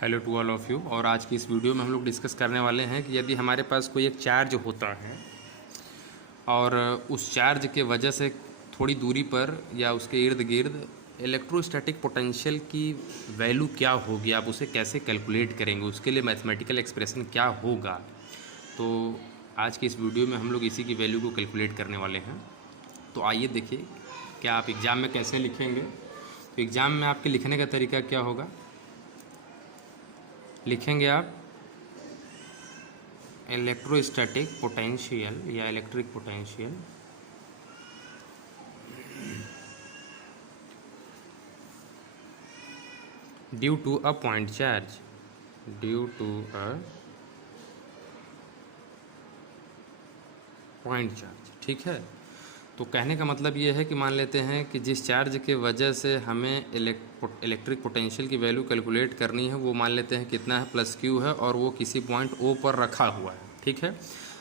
Hello to all of you. और आज की इस वीडियो में हम लोग डिस्कस करने वाले हैं कि यदि हमारे पास कोई एक चार्ज होता है और उस चार्ज के वजह से थोड़ी दूरी पर या उसके इर्द गिर्द इलेक्ट्रोस्टैटिक पोटेंशियल की वैल्यू क्या होगी, आप उसे कैसे कैलकुलेट करेंगे, उसके लिए मैथमेटिकल एक्सप्रेशन क्या होगा। तो आज की इस वीडियो में हम लोग इसी की वैल्यू को कैलकुलेट करने वाले हैं। तो आइए देखिए क्या आप एग्ज़ाम में कैसे लिखेंगे। तो एग्ज़ाम में आपके लिखने का तरीका क्या होगा, लिखेंगे आप इलेक्ट्रोस्टैटिक पोटेंशियल या electric potential due to a point charge, due to a point charge. ठीक है, तो कहने का मतलब ये है कि मान लेते हैं कि जिस चार्ज के वजह से हमें इलेक्ट्रिक पोटेंशियल की वैल्यू कैलकुलेट करनी है वो मान लेते हैं कितना है, प्लस क्यू है, और वो किसी पॉइंट ओ पर रखा हुआ है। ठीक है,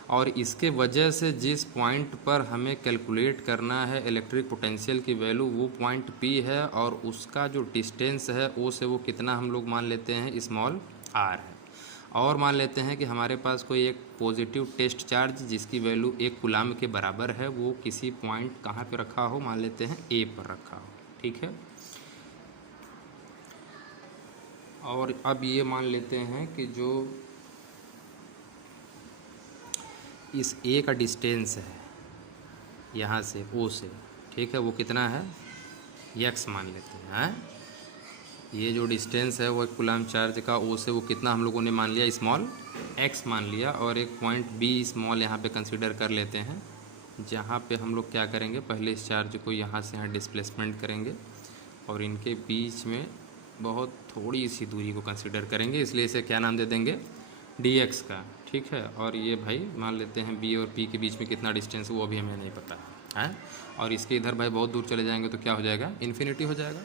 और इसके वजह से जिस पॉइंट पर हमें कैलकुलेट करना है इलेक्ट्रिक पोटेंशियल की वैल्यू वो पॉइंट पी है, और उसका जो डिस्टेंस है ओ से वो कितना हम लोग मान लेते हैं स्मॉल आर है। और मान लेते हैं कि हमारे पास कोई एक पॉजिटिव टेस्ट चार्ज जिसकी वैल्यू 1 कूलम्ब के बराबर है वो किसी पॉइंट कहाँ पे रखा हो, मान लेते हैं ए पर रखा हो। ठीक है, और अब ये मान लेते हैं कि जो इस ए का डिस्टेंस है यहाँ से ओ से, ठीक है, वो कितना है, एक्स मान लेते हैं। ये जो डिस्टेंस है वो एक कूलम्ब चार्ज का ओ से वो कितना हम लोगों ने मान लिया, स्मॉल एक्स मान लिया, और एक पॉइंट बी स्मॉल यहाँ पे कंसीडर कर लेते हैं, जहाँ पे हम लोग क्या करेंगे, पहले इस चार्ज को यहाँ से यहाँ डिस्प्लेसमेंट करेंगे और इनके बीच में बहुत थोड़ी सी दूरी को कंसीडर करेंगे, इसलिए इसे क्या नाम दे देंगे, डी एक्स का। ठीक है, और ये भाई मान लेते हैं बी और पी के बीच में कितना डिस्टेंस है वो अभी हमें नहीं पता है, और इसके इधर भाई बहुत दूर चले जाएंगे तो क्या हो जाएगा, इन्फिनिटी हो जाएगा।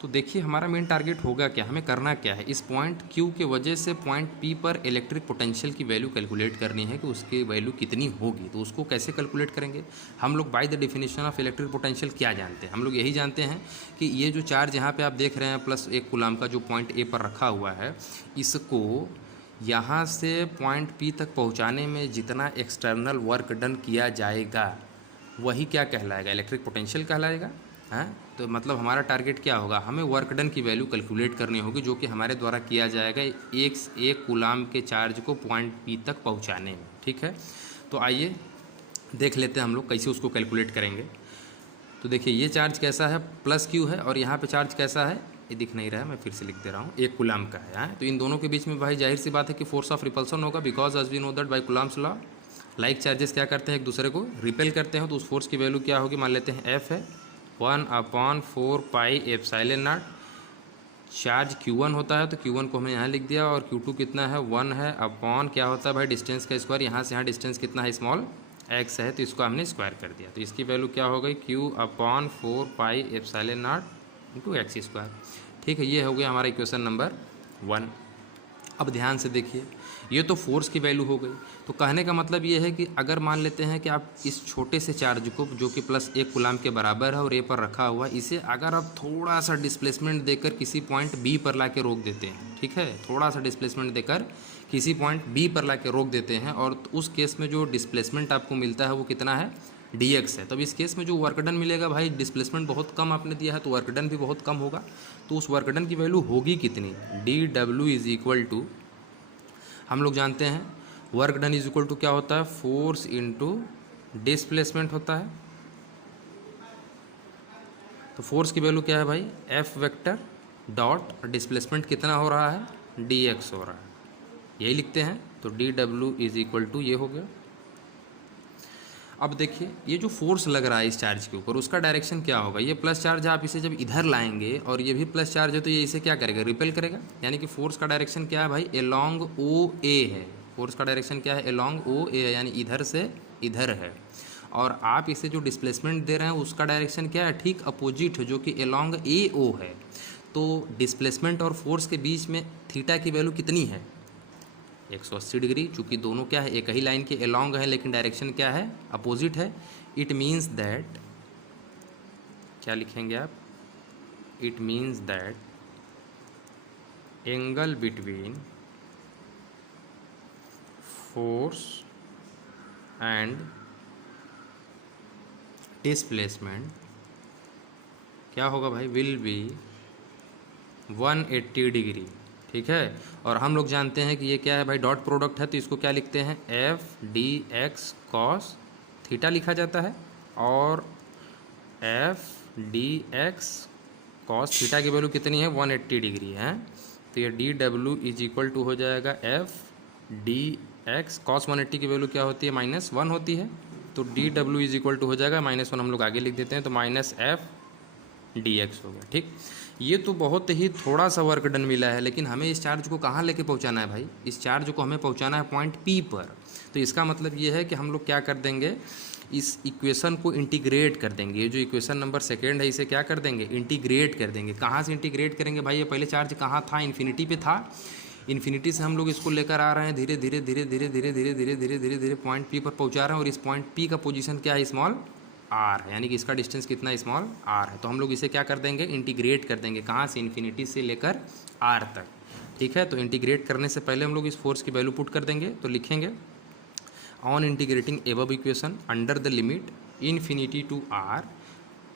तो देखिए हमारा मेन टारगेट होगा क्या, हमें करना क्या है, इस पॉइंट क्यू के वजह से पॉइंट पी पर इलेक्ट्रिक पोटेंशियल की वैल्यू कैलकुलेट करनी है कि उसकी वैल्यू कितनी होगी। तो उसको कैसे कैलकुलेट करेंगे, हम लोग by the definition of electric potential क्या जानते हैं, हम लोग यही जानते हैं कि ये जो चार्ज यहाँ पे आप देख रहे हैं प्लस 1 कूलम्ब का जो पॉइंट ए पर रखा हुआ है, इसको यहाँ से पॉइंट पी तक पहुँचाने में जितना एक्सटर्नल वर्क डन किया जाएगा वही क्या कहलाएगा, इलेक्ट्रिक पोटेंशियल कहलाएगा। हाँ, तो मतलब हमारा टारगेट क्या होगा, हमें वर्क डन की वैल्यू कैलकुलेट करनी होगी जो कि हमारे द्वारा किया जाएगा एक कूलम्ब के चार्ज को पॉइंट पी तक पहुंचाने में। ठीक है, तो आइए देख लेते हैं हम लोग कैसे उसको कैलकुलेट करेंगे। तो देखिए ये चार्ज कैसा है, प्लस क्यू है, और यहाँ पे चार्ज कैसा है, ये दिख नहीं रहा है, मैं फिर से लिख दे रहा हूँ, 1 कूलम्ब का है। तो इन दोनों के बीच में भाई जाहिर सी बात है कि फोर्स ऑफ रिपल्सन होगा, because as we know that by Coulomb's law like charges क्या करते हैं, एक दूसरे को रिपेल करते हैं। तो उस फोर्स की वैल्यू क्या होगी, मान लेते हैं एफ है 1/4 pi epsilon not. Charge Q1 होता है तो Q1 को हमने यहाँ लिख दिया, और Q2 कितना है, 1 है, अपॉन क्या होता है भाई डिस्टेंस का स्क्वायर, यहाँ से यहाँ डिस्टेंस कितना है, स्मॉल x है, तो इसको हमने स्क्वायर कर दिया। तो इसकी वैल्यू क्या हो गई, Q/4 pi epsilon not into x square. ठीक है, ये हो गया हमारा इक्वेशन नंबर 1। अब ध्यान से देखिए, ये तो फोर्स की वैल्यू हो गई। तो कहने का मतलब ये है कि अगर मान लेते हैं कि आप इस छोटे से चार्ज को जो कि प्लस 1 कूलम्ब के बराबर है और ए पर रखा हुआ है, इसे अगर आप थोड़ा सा डिस्प्लेसमेंट देकर किसी पॉइंट बी पर ला के रोक देते हैं, ठीक है, थोड़ा सा डिस्प्लेसमेंट देकर किसी पॉइंट बी पर ला के रोक देते हैं, और उस केस में जो डिस्प्लेसमेंट आपको मिलता है वो कितना है, डी एक्स है। तब इस केस में जो वर्कडन मिलेगा भाई, डिस्प्लेसमेंट बहुत कम आपने दिया है तो वर्कडन भी बहुत कम होगा। तो उस वर्कडन की वैल्यू होगी कितनी, डी डब्ल्यू इज इक्वल टू, हम लोग जानते हैं work done is equal to क्या होता है, फोर्स इनटू डिस्प्लेसमेंट होता है। तो फोर्स की वैल्यू क्या है भाई, एफ वेक्टर डॉट डिस्प्लेसमेंट कितना हो रहा है, डी एक्स हो रहा है, यही लिखते हैं। तो डी डब्ल्यू इज इक्वल टू ये हो गया। अब देखिए ये जो फोर्स लग रहा है इस चार्ज के ऊपर, उसका डायरेक्शन क्या होगा, ये प्लस चार्ज है, आप इसे जब इधर लाएंगे और ये भी प्लस चार्ज है तो ये इसे क्या करेगा, रिपेल करेगा। यानी कि फोर्स का डायरेक्शन क्या है भाई, एलॉन्ग ओ ए है। फोर्स का डायरेक्शन क्या है, एलॉन्ग ओ ए है, यानी इधर से इधर है। और आप इसे जो डिस्प्लेसमेंट दे रहे हैं उसका डायरेक्शन क्या है, ठीक अपोजिट है, जो कि एलॉन्ग ए ओ है। तो डिस्प्लेसमेंट और फोर्स के बीच में थीटा की वैल्यू कितनी है, 180 डिग्री। चूँकि दोनों क्या है, एक ही लाइन के एलॉन्ग है लेकिन डायरेक्शन क्या है, अपोजिट है। इट मीन्स दैट, क्या लिखेंगे आप, it means that angle between force and displacement क्या होगा भाई, विल बी 180 डिग्री। ठीक है, और हम लोग जानते हैं कि ये क्या है भाई, डॉट प्रोडक्ट है, तो इसको क्या लिखते हैं, f d x cos theta लिखा जाता है, और f d x cos theta की वैल्यू कितनी है, 180 डिग्री है। तो ये डी डब्ल्यू इज इक्वल टू हो जाएगा एफ डी एक्स कॉस 180 की वैल्यू क्या होती है, -1 होती है, तो डी डब्ल्यू इज इक्वल टू हो जाएगा -1, हम लोग आगे लिख देते हैं, तो -f डी एक्स हो गया। ठीक, ये तो बहुत ही थोड़ा सा वर्क डन मिला है, लेकिन हमें इस चार्ज को कहाँ लेके पहुँचाना है भाई, इस चार्ज को हमें पहुँचाना है पॉइंट P पर। तो इसका मतलब ये है कि हम लोग क्या कर देंगे, इस इक्वेशन को इंटीग्रेट कर देंगे। ये जो इक्वेशन नंबर सेकेंड है इसे क्या कर देंगे, इंटीग्रेट कर देंगे। कहाँ से इंटीग्रेट करेंगे भाई, ये पहले चार्ज कहाँ था, इन्फिनिटी पे था, इन्फिनिटी से हम लोग इसको लेकर आ रहे हैं, धीरे धीरे धीरे धीरे धीरे धीरे धीरे धीरे धीरे धीरे पॉइंट P पर पहुँचा रहे हैं, और इस पॉइंट P का पोजीशन क्या है, स्मॉल r है, यानी कि इसका डिस्टेंस कितना, स्मॉल r है। तो हम लोग इसे क्या कर देंगे, इंटीग्रेट कर देंगे, कहाँ से, इन्फिनिटी से लेकर r तक। ठीक है, तो इंटीग्रेट करने से पहले हम लोग इस फोर्स की वैल्यू पुट कर देंगे, तो लिखेंगे on integrating above equation under the limit infinity to r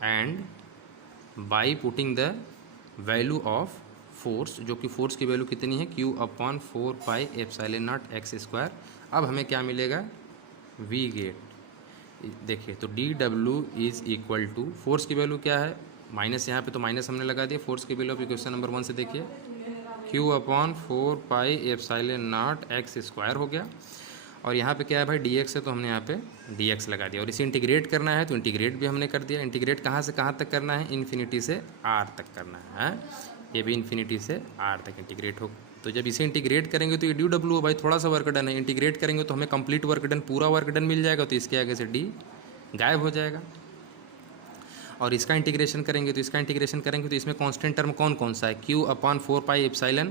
and by putting the value of force, जो कि फोर्स की वैल्यू कितनी है, Q/4πε0x²। अब हमें क्या मिलेगा, वी गेट, देखिए तो डी डब्ल्यू इज इक्वल टू, फोर्स की वैल्यू क्या है, माइनस, यहाँ पे तो माइनस हमने लगा दिया, फोर्स की वैल्यू आप इक्वेशन नंबर 1 से देखिए, Q/4πε0x² हो गया, और यहाँ पे क्या है भाई, dx है, तो हमने यहाँ पे dx लगा दिया, और इसे इंटीग्रेट करना है तो इंटीग्रेट भी हमने कर दिया। इंटीग्रेट कहाँ से कहाँ तक करना है, इन्फिनिटी से r तक करना है, ये भी इन्फिनिटी से r तक इंटीग्रेट हो। तो जब इसे इंटीग्रेट करेंगे तो ये डी डब्ल्यू हो भाई, थोड़ा सा वर्क डन है, इंटीग्रेट करेंगे तो हमें कंप्लीट वर्क डन, पूरा वर्क डन मिल जाएगा, तो इसके आगे से डी गायब हो जाएगा। और इसका इंटीग्रेशन करेंगे तो इसका इंटीग्रेशन करेंगे तो इसमें कांस्टेंट टर्म कौन कौन सा है, Q/4πε,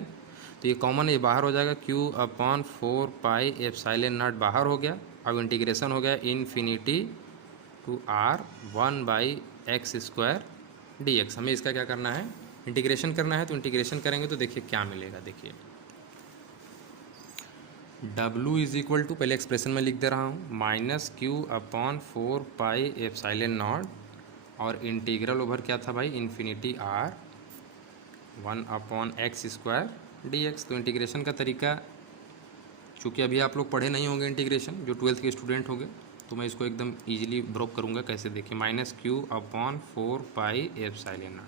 तो ये कॉमन है, ये बाहर हो जाएगा, Q/4πε0 बाहर हो गया। अब इंटीग्रेशन हो गया infinity to r 1/x² dx। हमें इसका क्या करना है, इंटीग्रेशन करना है, तो इंटीग्रेशन करेंगे तो देखिए क्या मिलेगा, देखिए W इज इक्वल टू, पहले एक्सप्रेशन में लिख दे रहा हूँ, -Q/4πε0, और इंटीग्रल ओवर क्या था भाई, इन्फिनिटी r 1/x² dx। तो इंटीग्रेशन का तरीका, चूँकि अभी आप लोग पढ़े नहीं होंगे इंटीग्रेशन, जो 12th के स्टूडेंट होंगे, तो मैं इसको एकदम इजीली ब्रोक करूँगा, कैसे देखिए, -Q/4πε0,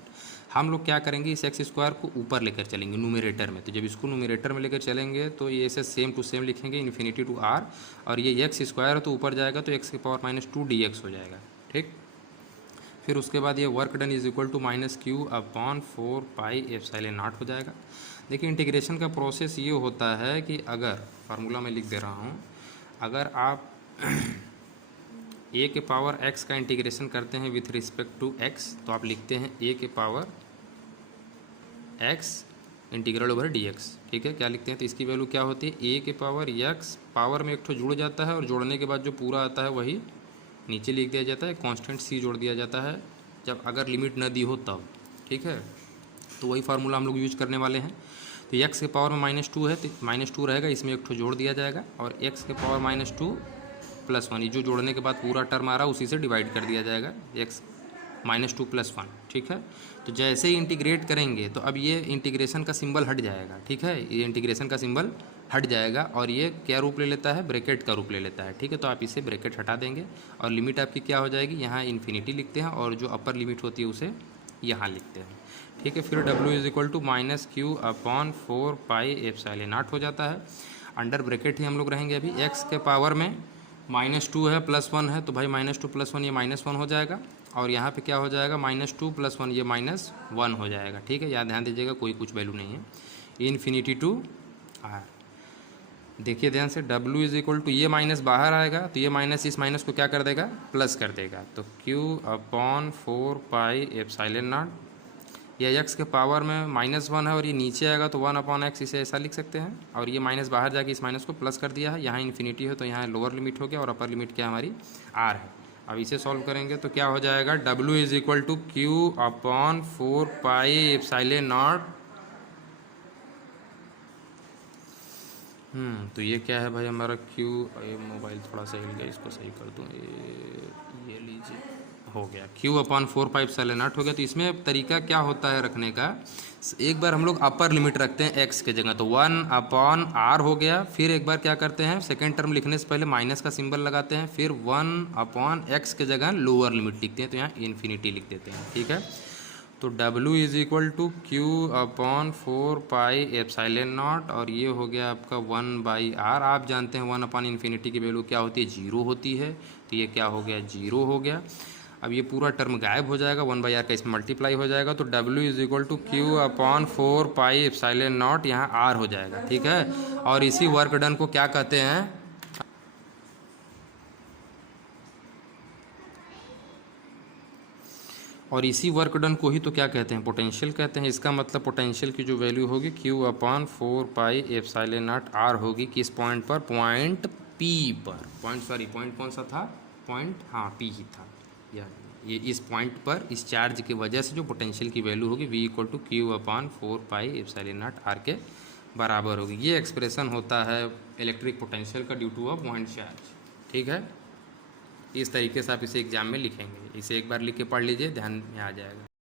हम लोग क्या करेंगे, इस x² को ऊपर लेकर चलेंगे न्यूमरेटर में। तो जब इसको न्यूमरेटर में लेकर चलेंगे तो ये ऐसे सेम टू सेम लिखेंगे, इन्फिनिटी टू r, और ये x² तो ऊपर जाएगा तो x⁻² dx हो जाएगा। ठीक, फिर उसके बाद ये work done is equal to -Q/4πε0 हो जाएगा। देखिए इंटीग्रेशन का प्रोसेस ये होता है कि अगर, फार्मूला में लिख दे रहा हूँ, अगर आप a के पावर x का इंटीग्रेशन करते हैं विथ रिस्पेक्ट टू x, तो आप लिखते हैं a के power x integral over dx। ठीक है, क्या लिखते हैं, तो इसकी वैल्यू क्या होती है, a के पावर x, पावर में एक ठो जुड़ जाता है, और जोड़ने के बाद जो पूरा आता है वही नीचे लिख दिया जाता है, कांस्टेंट c जोड़ दिया जाता है, जब अगर लिमिट न दी हो तब। ठीक है, तो वही फार्मूला हम लोग यूज करने वाले हैं। तो x के पावर में -2 है, तो -2 रहेगा, इसमें एक ठो जोड़ दिया जाएगा, और x के पावर -2 + 1, ये जो जोड़ने के बाद पूरा टर्म आ रहा है उसी से डिवाइड कर दिया जाएगा, x -2 + 1। ठीक है, तो जैसे ही इंटीग्रेट करेंगे तो अब ये इंटीग्रेशन का सिंबल हट जाएगा। ठीक है, ये इंटीग्रेशन का सिंबल हट जाएगा, और ये क्या रूप ले लेता है, ब्रैकेट का रूप ले लेता है। ठीक है, तो आप इसे ब्रैकेट हटा देंगे, और लिमिट आपकी क्या हो जाएगी, यहाँ इन्फिनिटी लिखते हैं, और जो अपर लिमिट होती है उसे यहाँ लिखते हैं। ठीक है, फिर W is equal to -Q/4πε0 हो जाता है, अंडर ब्रैकेट ही हम लोग रहेंगे। अभी x के पावर में -2 है, +1 है, तो भाई -2 + 1 ये -1 हो जाएगा, और यहाँ पे क्या हो जाएगा, -2 + 1 ये -1 हो जाएगा। ठीक है, याद ध्यान दीजिएगा, कोई कुछ वैल्यू नहीं है, इन्फिनिटी टू r। देखिए ध्यान से, W इज इक्वल टू, ये माइनस बाहर आएगा, तो ये माइनस इस माइनस को क्या कर देगा, प्लस कर देगा, तो Q/4πε0, ये x के पावर में -1 है, और ये नीचे आएगा तो 1/x, इसे ऐसा लिख सकते हैं, और ये माइनस बाहर जाके इस माइनस को प्लस कर दिया है, यहाँ इन्फिनिटी है तो यहाँ लोअर लिमिट हो गया, और अपर लिमिट क्या हमारी r है। अब इसे सॉल्व करेंगे तो क्या हो जाएगा, W is equal to Q/4πε0 तो ये क्या है भाई हमारा Q। ये मोबाइल थोड़ा सा हिल गया, इसको सही कर दूँ। ये लीजिए, हो गया Q/4πε0 हो गया। तो इसमें तरीका क्या होता है रखने का, एक बार हम लोग अपर लिमिट रखते हैं x के जगह, तो 1/r हो गया। फिर एक बार क्या करते हैं, सेकेंड टर्म लिखने से पहले माइनस का सिंबल लगाते हैं, फिर 1/x के जगह लोअर लिमिट लिखते हैं, तो यहाँ इन्फिनिटी लिख देते हैं। ठीक है, तो W = Q/4πε0, और ये हो गया आपका 1/r। आप जानते हैं 1/∞ की वैल्यू क्या होती है, 0 होती है, तो ये क्या हो गया, 0 हो गया। अब ये पूरा टर्म गायब हो जाएगा, 1/r का इसमें मल्टीप्लाई हो जाएगा, तो W = Q/4πε0, यहाँ r हो जाएगा। ठीक है, और इसी वर्क डन को क्या कहते हैं, और इसी वर्क डन को ही तो क्या कहते हैं, पोटेंशियल कहते हैं। इसका मतलब पोटेंशियल की जो वैल्यू होगी Q/4πε0r होगी किस पॉइंट पर, पॉइंट P पर। पॉइंट कौन सा था, पॉइंट, हाँ P ही था यार। ये इस पॉइंट पर इस चार्ज की वजह से जो पोटेंशियल की वैल्यू होगी V = Q/4πε0r के बराबर होगी। ये एक्सप्रेशन होता है इलेक्ट्रिक पोटेंशियल का due to a point charge. ठीक है, इस तरीके से आप इसे एग्जाम में लिखेंगे। इसे एक बार लिख के पढ़ लीजिए, ध्यान में आ जाएगा।